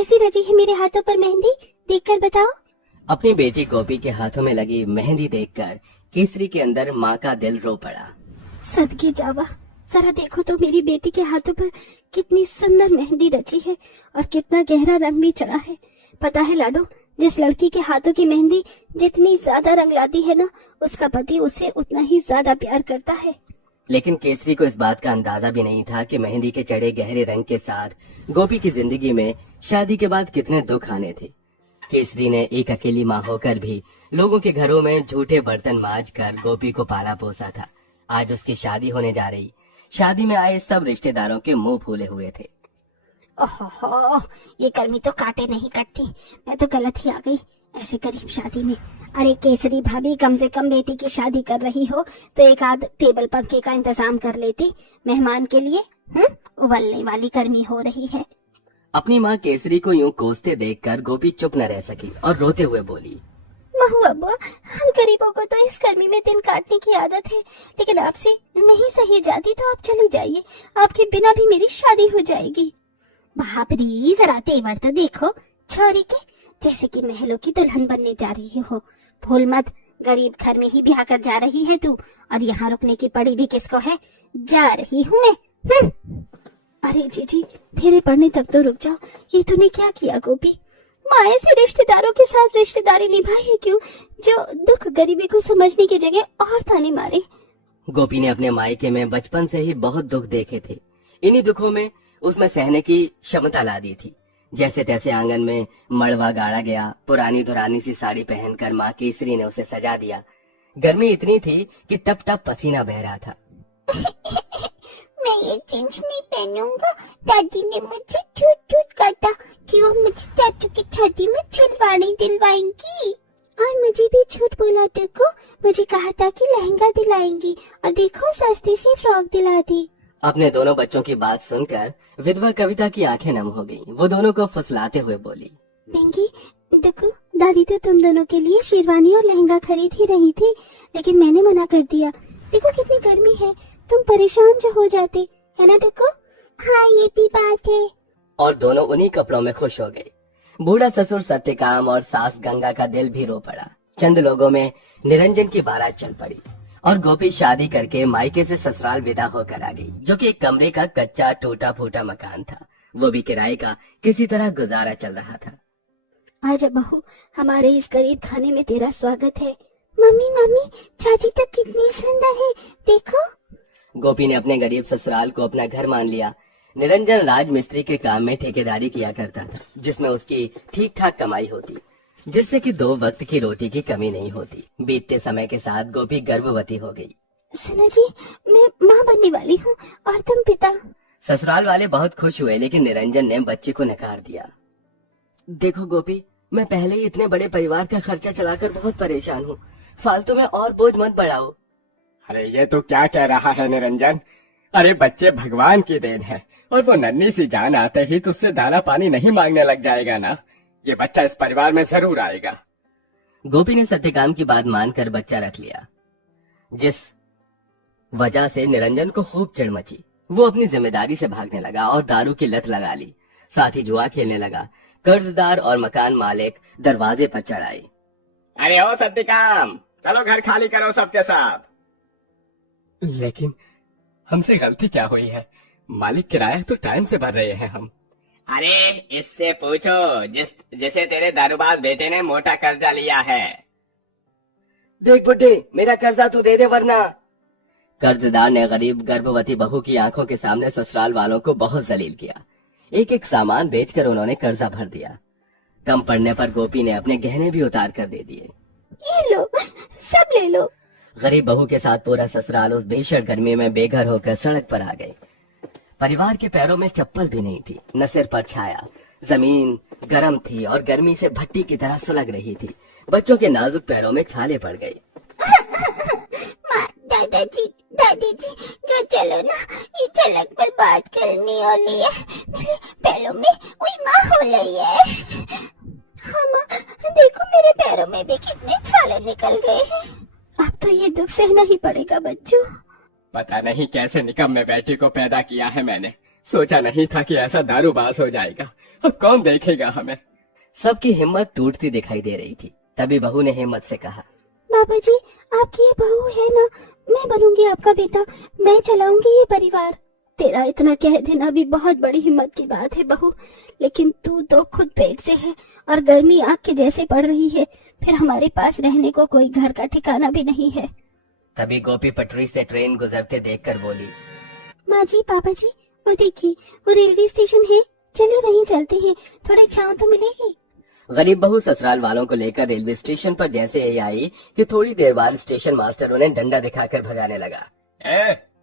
कैसी रची है मेरे हाथों पर मेहंदी, देखकर बताओ। अपनी बेटी गोपी के हाथों में लगी मेहंदी देखकर केसरी के अंदर माँ का दिल रो पड़ा। सदके जावा, जरा देखो तो मेरी बेटी के हाथों पर कितनी सुंदर मेहंदी रची है और कितना गहरा रंग भी चढ़ा है। पता है लाडो, जिस लड़की के हाथों की मेहंदी जितनी ज्यादा रंग लाती है ना, उसका पति उसे उतना ही ज्यादा प्यार करता है। लेकिन केसरी को इस बात का अंदाजा भी नहीं था कि मेहंदी के चढ़े गहरे रंग के साथ गोपी की जिंदगी में शादी के बाद कितने दुख आने थे। केसरी ने एक अकेली माँ होकर भी लोगों के घरों में झूठे बर्तन मांज कर गोपी को पाला पोसा था। आज उसकी शादी होने जा रही। शादी में आए सब रिश्तेदारों के मुंह फूले हुए थे। ओहो, ये गर्मी तो काटे नहीं कटती। मैं तो गलत ही आ गई ऐसे करीब शादी में। अरे केसरी भाभी, कम से कम बेटी की शादी कर रही हो तो एक आध टेबल पंखे का इंतजाम कर लेती मेहमान के लिए। उबलने वाली गर्मी हो रही है। अपनी माँ केसरी को यूं कोसते देखकर गोपी चुप न रह सकी और रोते हुए बोली, महू अब्बा, हम गरीबों को तो इस गर्मी में दिन काटने की आदत है, लेकिन आपसे नहीं सही जाती तो आप चली जाइए। आपके बिना भी मेरी शादी हो जाएगी। बाप रे, जरा तेवर तो देखो छोरी के, जैसे कि महलों की दुल्हन बनने जा रही हो। भूल मत, गरीब घर में ही ब्याह कर जा रही है तू, और यहाँ रुकने की पड़ी भी किसको है। जा रही हूँ मैं। अरे जीजी, फेरे पड़ने तक तो रुक जाओ। ये तूने क्या किया गोपी? माए से रिश्तेदारों के साथ रिश्तेदारी निभाई है क्यों, जो दुख गरीबी को समझने की जगह और ताने मारे। गोपी ने अपने मायके में बचपन से ही बहुत दुख देखे थे। इन्हीं दुखों में उसमें सहने की क्षमता ला दी थी। जैसे तैसे आंगन में मड़वा गाड़ा गया। पुरानी धुरानी सी साड़ी पहनकर माँ केसरी ने उसे सजा दिया। गर्मी इतनी थी कि टप टप पसीना बह रहा था। मैं ये जींस नहीं पहनूंगा, दादी ने मुझे झूठ झूठ काटा कि वो मुझे चाचू की शादी में चुनवाड़ी दिलवाएंगी, और मुझे भी झूठ बोला को मुझे कहा था कि लहंगा दिलाएंगी, और देखो सस्ती सी फ्रॉक दिला दी। अपने दोनों बच्चों की बात सुनकर विधवा कविता की आंखें नम हो गईं। वो दोनों को फुसलाते हुए बोली, पिंकी, देखो दादी तो तुम दोनों के लिए शेरवानी और लहंगा खरीद ही रही थी, लेकिन मैंने मना कर दिया। देखो कितनी गर्मी है, तुम परेशान जो हो जाते है ना डको। हाँ, ये भी बात है। और दोनों उन्हीं कपड़ों में खुश हो गए। बूढ़ा ससुर सत्यकाम और सास गंगा का दिल भी रो पड़ा। चंद लोगों में निरंजन की बारात चल पड़ी और गोपी शादी करके मायके से ससुराल विदा होकर आ गई, जो कि एक कमरे का कच्चा टूटा फूटा मकान था। वो भी किराए का। किसी तरह गुजारा चल रहा था। आजा बहू, हमारे इस गरीब खाने में तेरा स्वागत है। मम्मी मम्मी, चाची तो कितनी सुंदर है, देखो। गोपी ने अपने गरीब ससुराल को अपना घर मान लिया। निरंजन राजमिस्त्री के काम में ठेकेदारी किया करता था, जिसमें उसकी ठीक ठाक कमाई होती, जिससे कि 2 वक्त की रोटी की कमी नहीं होती। बीतते समय के साथ गोपी गर्भवती हो गई। सुनो जी, मैं माँ बनने वाली हूँ और तुम पिता। ससुराल वाले बहुत खुश हुए, लेकिन निरंजन ने बच्चे को नकार दिया। देखो गोपी, मैं पहले ही इतने बड़े परिवार का खर्चा चलाकर बहुत परेशान हूँ। फालतू में और बोझ मत बढ़ाओ। अरे ये तो क्या कह रहा है निरंजन? अरे बच्चे भगवान की देन है, और वो नन्ही सी जान आते ही तुझसे दाना पानी नहीं मांगने लग जाएगा ना। ये बच्चा इस परिवार में जरूर आएगा। गोपी ने सत्यकाम की बात मानकर बच्चा रख लिया, जिस वजह से निरंजन को खूब चिढ़ मची। वो अपनी जिम्मेदारी से भागने लगा और दारू की लत लगा ली। साथ ही जुआ खेलने लगा। कर्जदार और मकान मालिक दरवाजे पर चढ़ आए। अरे ओ सत्यकाम, चलो घर खाली करो सबके सब। लेकिन हमसे गलती क्या हुई है? मालिक किराया तो टाइम से भर रहे हैं हम। अरे इससे पूछो जिसे तेरे दारूबाज बेटे ने मोटा कर्जा लिया है। देख बुड्ढे, मेरा कर्जा तू दे दे वरना। कर्जदार ने गरीब गर्भवती बहू की आंखों के सामने ससुराल वालों को बहुत जलील किया। एक एक सामान बेचकर उन्होंने कर्जा भर दिया। कम पड़ने पर गोपी ने अपने गहने भी उतार कर दे दिए। ये लो, सब ले लो। गरीब बहू के साथ पूरा ससुराल उस भीषण गर्मी में बेघर होकर सड़क पर आ गए। परिवार के पैरों में चप्पल भी नहीं थी, न सिर पर छाया। जमीन गर्म थी और गर्मी से भट्टी की तरह सुलग रही थी। बच्चों के नाजुक पैरों में छाले पड़ गए। दादाजी, दादी जी, घर चलो ना, ये झलक पर बात करनी होनी है। मेरे पैरों में कोई माँ हो रही है। हाँ माँ, देखो मेरे पैरों में भी कितने छाले निकल गए हैं। अब तो ये दुख सहना ही पड़ेगा बच्चों। पता नहीं कैसे निकम्मे बेटे को पैदा किया है मैंने। सोचा नहीं था कि ऐसा दारूबाज हो जाएगा। अब कौन देखेगा हमें। सबकी हिम्मत टूटती दिखाई दे रही थी। तभी बहू ने हिम्मत से कहा, बाबा जी, आपकी ये बहू है ना, मैं बनूंगी आपका बेटा, मैं चलाऊंगी ये परिवार। तेरा इतना कह देना भी बहुत बड़ी हिम्मत की बात है बहू, लेकिन तू तो खुद पेट से है और गर्मी आग के जैसे पड़ रही है, फिर हमारे पास रहने को कोई घर का ठिकाना भी नहीं है। तभी गोपी पटरी से ट्रेन गुजरते देखकर बोली, माँ जी, पापा जी, वो देखिए, वो रेलवे स्टेशन है, चलिए वहीं चलते हैं, थोड़ी छांव तो मिलेगी। गरीब बहू ससुराल वालों को लेकर रेलवे स्टेशन पर जैसे ही आई कि थोड़ी देर बाद स्टेशन मास्टर उन्हें डंडा दिखाकर भगाने लगा।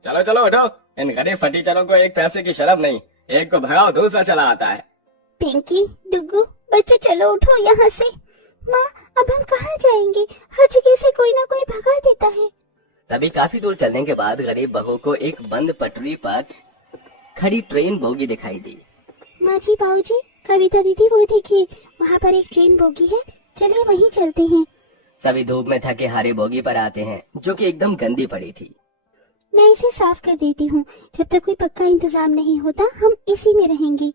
चलो चलो उठो, इन गरीब फटीचरों को एक पैसे की शर्म नहीं, एक को भगाओ दूसरा चला आता है। पिंकी, डुगू, बच्चों चलो उठो यहाँ से। माँ, अब हम कहाँ जाएंगे, हर जगह से कोई ना कोई भगा देता है। तभी काफी दूर चलने के बाद गरीब बहू को एक बंद पटरी पर खड़ी ट्रेन बोगी दिखाई दी। माँ जी, बाबू जी, कविता दीदी, वो देखिए, वहाँ पर एक ट्रेन बोगी है, चलिए वहीं चलते हैं। सभी धूप में थके हारे बोगी पर आते हैं, जो कि एकदम गंदी पड़ी थी। मैं इसे साफ कर देती हूँ, जब तक कोई पक्का इंतजाम नहीं होता हम इसी में रहेंगे।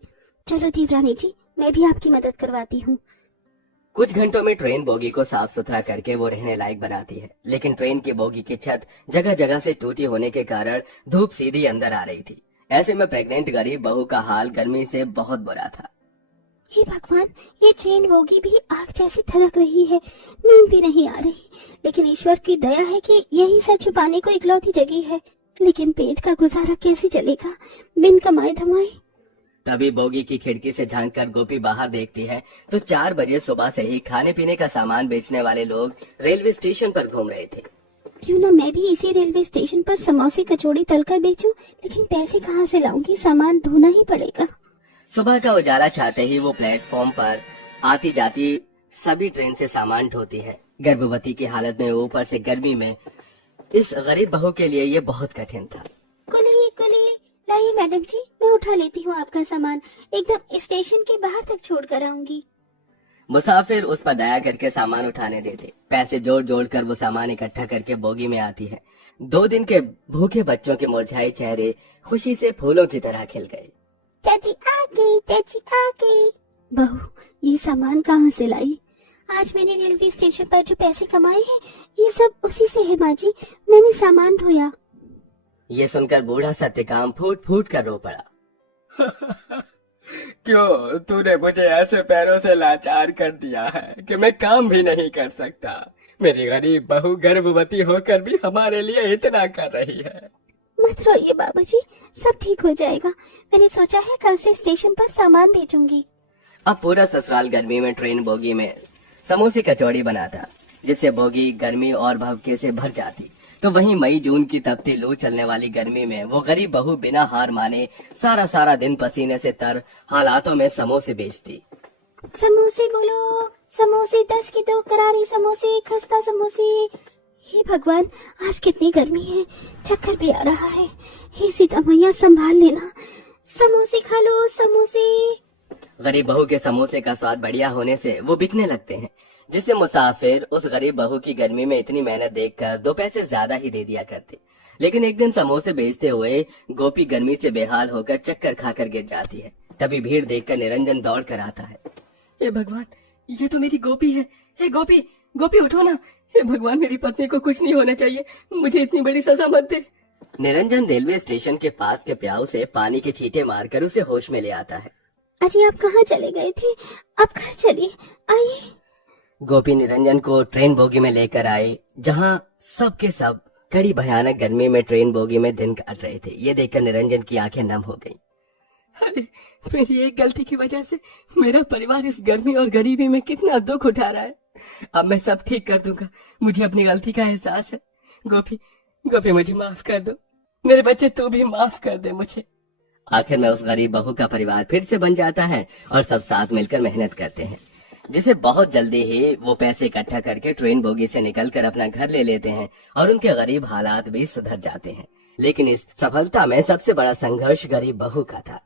चलो देवरानी जी, मैं भी आपकी मदद करवाती हूँ। कुछ घंटों में ट्रेन बोगी को साफ सुथरा करके वो रहने लायक बनाती है, लेकिन ट्रेन की बोगी की छत जगह जगह से टूटी होने के कारण धूप सीधी अंदर आ रही थी। ऐसे में प्रेग्नेंट गरीब बहू का हाल गर्मी से बहुत बुरा था। हे भगवान, ये ट्रेन बोगी भी आग जैसी धड़क रही है, नींद भी नहीं आ रही, लेकिन ईश्वर की दया है कि यही सब छुपाने को इकलौती जगह है। लेकिन पेट का गुजारा कैसे चलेगा बिन कमाए धमाए। तभी बोगी की खिड़की से झांककर गोपी बाहर देखती है तो 4 बजे सुबह से ही खाने पीने का सामान बेचने वाले लोग रेलवे स्टेशन पर घूम रहे थे। क्यों ना मैं भी इसी रेलवे स्टेशन पर समोसे कचौड़ी तलकर बेचूं, लेकिन पैसे कहाँ से लाऊंगी, सामान ढूंढना ही पड़ेगा। सुबह का उजाला छाते ही वो प्लेटफॉर्म पर आती जाती सभी ट्रेन से सामान ढोती है। गर्भवती की हालत में ऊपर से गर्मी में इस गरीब बहू के लिए ये बहुत कठिन था। कुली कुली, लाइए मैडम जी, मैं उठा लेती हूँ आपका सामान, एकदम स्टेशन के बाहर तक छोड़ कर आऊंगी। मुसाफिर उस पर दया करके सामान उठाने देते। पैसे जोड़ जोड़ कर वो सामान इकट्ठा करके बोगी में आती है। 2 दिन के भूखे बच्चों के मुरझाए चेहरे खुशी से फूलों की तरह खिल गए। चाची आ गई, चाची आ गई। बहू, ये सामान कहाँ से लाई? आज मैंने रेलवे स्टेशन पर जो पैसे कमाए हैं, ये सब उसी से है माँ जी, मैंने सामान ढोया। ये सुनकर बूढ़ा सत्यकाम फूट फूट कर रो पड़ा। क्यों तूने मुझे ऐसे पैरों से लाचार कर दिया है कि मैं काम भी नहीं कर सकता। मेरी गरीब बहू गर्भवती होकर भी हमारे लिए इतना कर रही है। मत रोइए बाबूजी, सब ठीक हो जाएगा। मैंने सोचा है कल से स्टेशन पर सामान भेजूंगी। अब पूरा ससुराल गर्मी में ट्रेन बोगी में समोसे कचौड़ी बनाता, जिससे बोगी गर्मी और भभके से भर जाती। तो वहीं मई जून की तपती लू चलने वाली गर्मी में वो गरीब बहू बिना हार माने सारा दिन पसीने से तर हालातों में समोसे बेचती। समोसे बोलो, समोसे 10 की 2 करारे समोसे, खस्ता समोसे। हे भगवान, आज कितनी गर्मी है, चक्कर भी आ रहा है। हे सीता मैया, संभाल लेना। समोसे खा लो, समोसे। गरीब बहू के समोसे का स्वाद बढ़िया होने से वो बिकने लगते हैं, जिससे मुसाफिर उस गरीब बहू की गर्मी में इतनी मेहनत देखकर 2 पैसे ज्यादा ही दे दिया करते। लेकिन एक दिन समोसे बेचते हुए गोपी गर्मी से बेहाल होकर चक्कर खाकर गिर जाती है। तभी भीड़ देखकर निरंजन दौड़ कर आता है। हे भगवान, ये तो मेरी गोपी है। हे गोपी, गोपी उठो ना। हे भगवान, मेरी पत्नी को कुछ नहीं होना चाहिए, मुझे इतनी बड़ी सजा मत दे। निरंजन रेलवे स्टेशन के पास के प्याऊ से पानी के छींटे मारकर उसे होश में ले आता है। अजी, आप कहाँ चले गए थे? अब घर चलिए, आइए। गोपी निरंजन को ट्रेन बोगी में लेकर आए, जहाँ सब के सब कड़ी भयानक गर्मी में ट्रेन बोगी में दिन काट रहे थे। ये देखकर निरंजन की आंखें नम हो गईं। अरे, मेरी एक गलती की वजह से मेरा परिवार इस गर्मी और गरीबी में कितना दुख उठा रहा है। अब मैं सब ठीक कर दूंगा, मुझे अपनी गलती का एहसास है। गोपी, गोपी, मुझे माफ कर दो। मेरे बच्चे, तू भी माफ कर दे मुझे। आखिर में उस गरीब बहू का परिवार फिर से बन जाता है और सब साथ मिलकर मेहनत करते हैं, जिसे बहुत जल्दी ही वो पैसे इकट्ठा करके ट्रेन बोगी से निकलकर अपना घर ले लेते हैं और उनके गरीब हालात भी सुधर जाते हैं। लेकिन इस सफलता में सबसे बड़ा संघर्ष गरीब बहू का था।